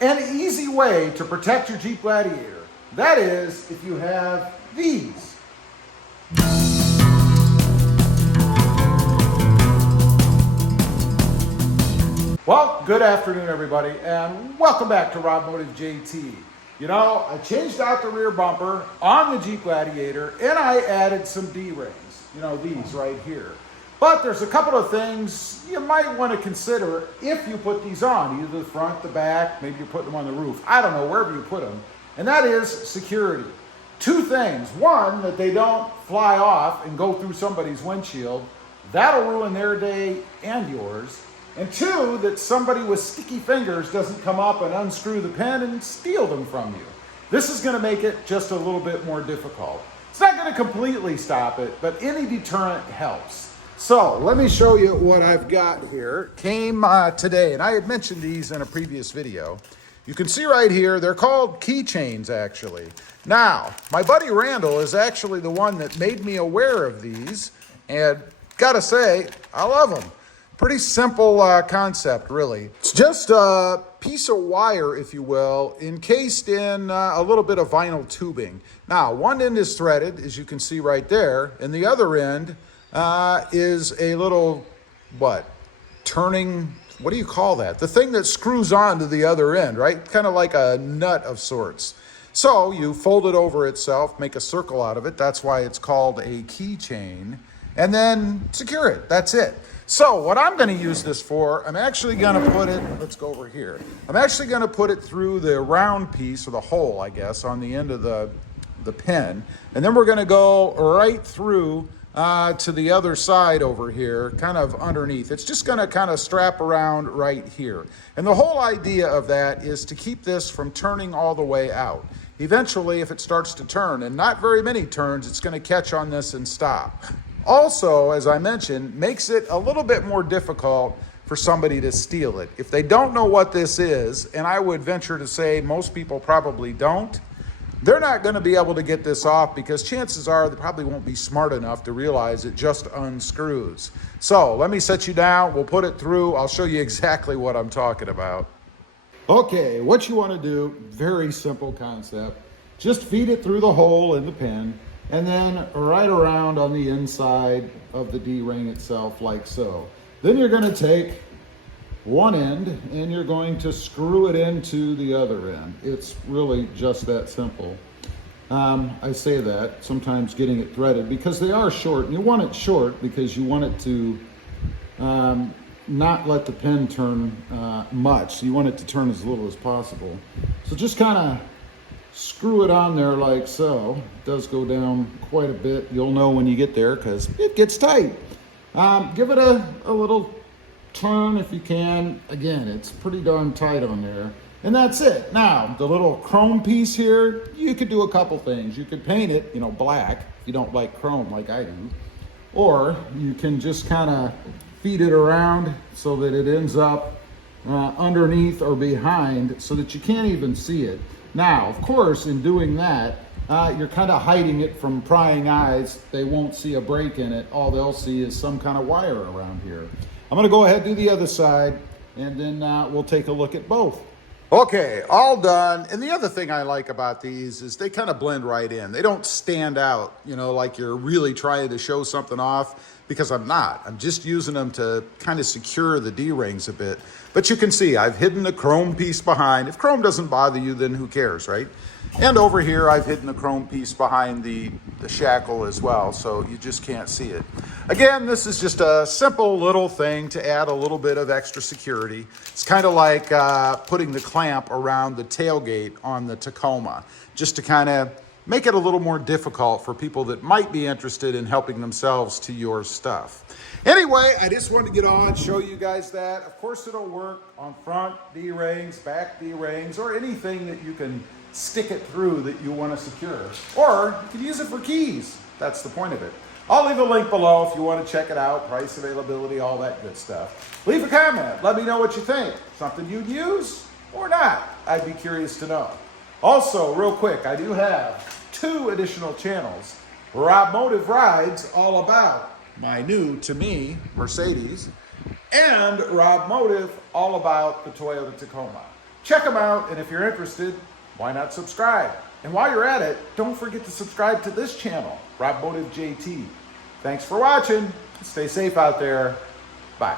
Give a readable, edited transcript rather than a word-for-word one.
An easy way to protect your Jeep Gladiator, that is if you have these. Well, good afternoon everybody, and welcome back to Rob Motive JT. You know, I changed out the rear bumper on the Jeep Gladiator and I added some D-rings, you know, these right here. But there's a couple of things you might want to consider if you put these on, either the front, the back, maybe you're putting them on the roof. I don't know, wherever you put them. And that is security. Two things. One, that they don't fly off and go through somebody's windshield. That'll ruin their day and yours. And two, that somebody with sticky fingers doesn't come up and unscrew the pin and steal them from you. This is going to make it just a little bit more difficult. It's not going to completely stop it, but any deterrent helps. So let me show you what I've got here. Came today, and I had mentioned these in a previous video. You can see right here, they're called keychains actually. Now, my buddy Randall is actually the one that made me aware of these, and gotta say, I love them. Pretty simple concept, really. It's just a piece of wire, if you will, encased in a little bit of vinyl tubing. Now, one end is threaded, as you can see right there, and the other end is a little, turning, what do you call that? The thing that screws on to the other end, right? Kind of like a nut of sorts. So you fold it over itself, make a circle out of it. That's why it's called a keychain. And then secure it. That's it. So what I'm going to use this for, I'm actually going to put it, let's go over here. I'm actually going to put it through the round piece, or the hole, I guess, on the end of the pin. And then we're going to go right through to the other side over here, kind of underneath. It's just going to kind of strap around right here. And the whole idea of that is to keep this from turning all the way out. Eventually, if it starts to turn, and not very many turns, it's going to catch on this and stop. Also, as I mentioned, makes it a little bit more difficult for somebody to steal it. If they don't know what this is, and I would venture to say most people probably don't, they're not going to be able to get this off because chances are they probably won't be smart enough to realize it just unscrews. So let me set you down. We'll put it through. I'll show you exactly what I'm talking about. Okay, what you want to do, very simple concept. Just feed it through the hole in the pin and then right around on the inside of the D-ring itself like so. Then you're going to take one end and you're going to screw it into the other end. It's really just that simple. I say that, sometimes getting it threaded because they are short, and you want it short because you want it to not let the pin turn much. So you want it to turn as little as possible. So just kind of screw it on there like so. It does go down quite a bit. You'll know when you get there because it gets tight. Give it a little turn if you can. Again, it's pretty darn tight on there. And that's it. Now, the little chrome piece here, you could do a couple things. You could paint it, you know, black if you don't like chrome like I do. Or you can just kind of feed it around so that it ends up underneath or behind so that you can't even see it. Now, of course, in doing that, you're kind of hiding it from prying eyes. They won't see a break in it. All they'll see is some kind of wire around here. I'm going to go ahead and do the other side, and then we'll take a look at both. Okay, all done. And the other thing I like about these is they kind of blend right in. They don't stand out, you know, like you're really trying to show something off, because I'm not. I'm just using them to kind of secure the D-rings a bit. But you can see I've hidden the chrome piece behind. If chrome doesn't bother you, then who cares, right? And over here, I've hidden the chrome piece behind the shackle as well, so you just can't see it. Again, this is just a simple little thing to add a little bit of extra security. It's kind of like putting the clamp around the tailgate on the Tacoma, just to kind of make it a little more difficult for people that might be interested in helping themselves to your stuff. Anyway, I just wanted to get on and show you guys that. Of course, it'll work on front D-rings, back D-rings, or anything that you can stick it through that you want to secure. Or you can use it for keys. That's the point of it. I'll leave a link below if you want to check it out, price, availability, all that good stuff. Leave a comment. Let me know what you think. Something you'd use or not? I'd be curious to know. Also, real quick, I do have 2 additional channels. Rob Motive Rides, all about my new, to me, Mercedes, and Rob Motive, all about the Toyota Tacoma. Check them out, and if you're interested, why not subscribe? And while you're at it, don't forget to subscribe to this channel, Rob Motive JT. Thanks for watching. Stay safe out there. Bye.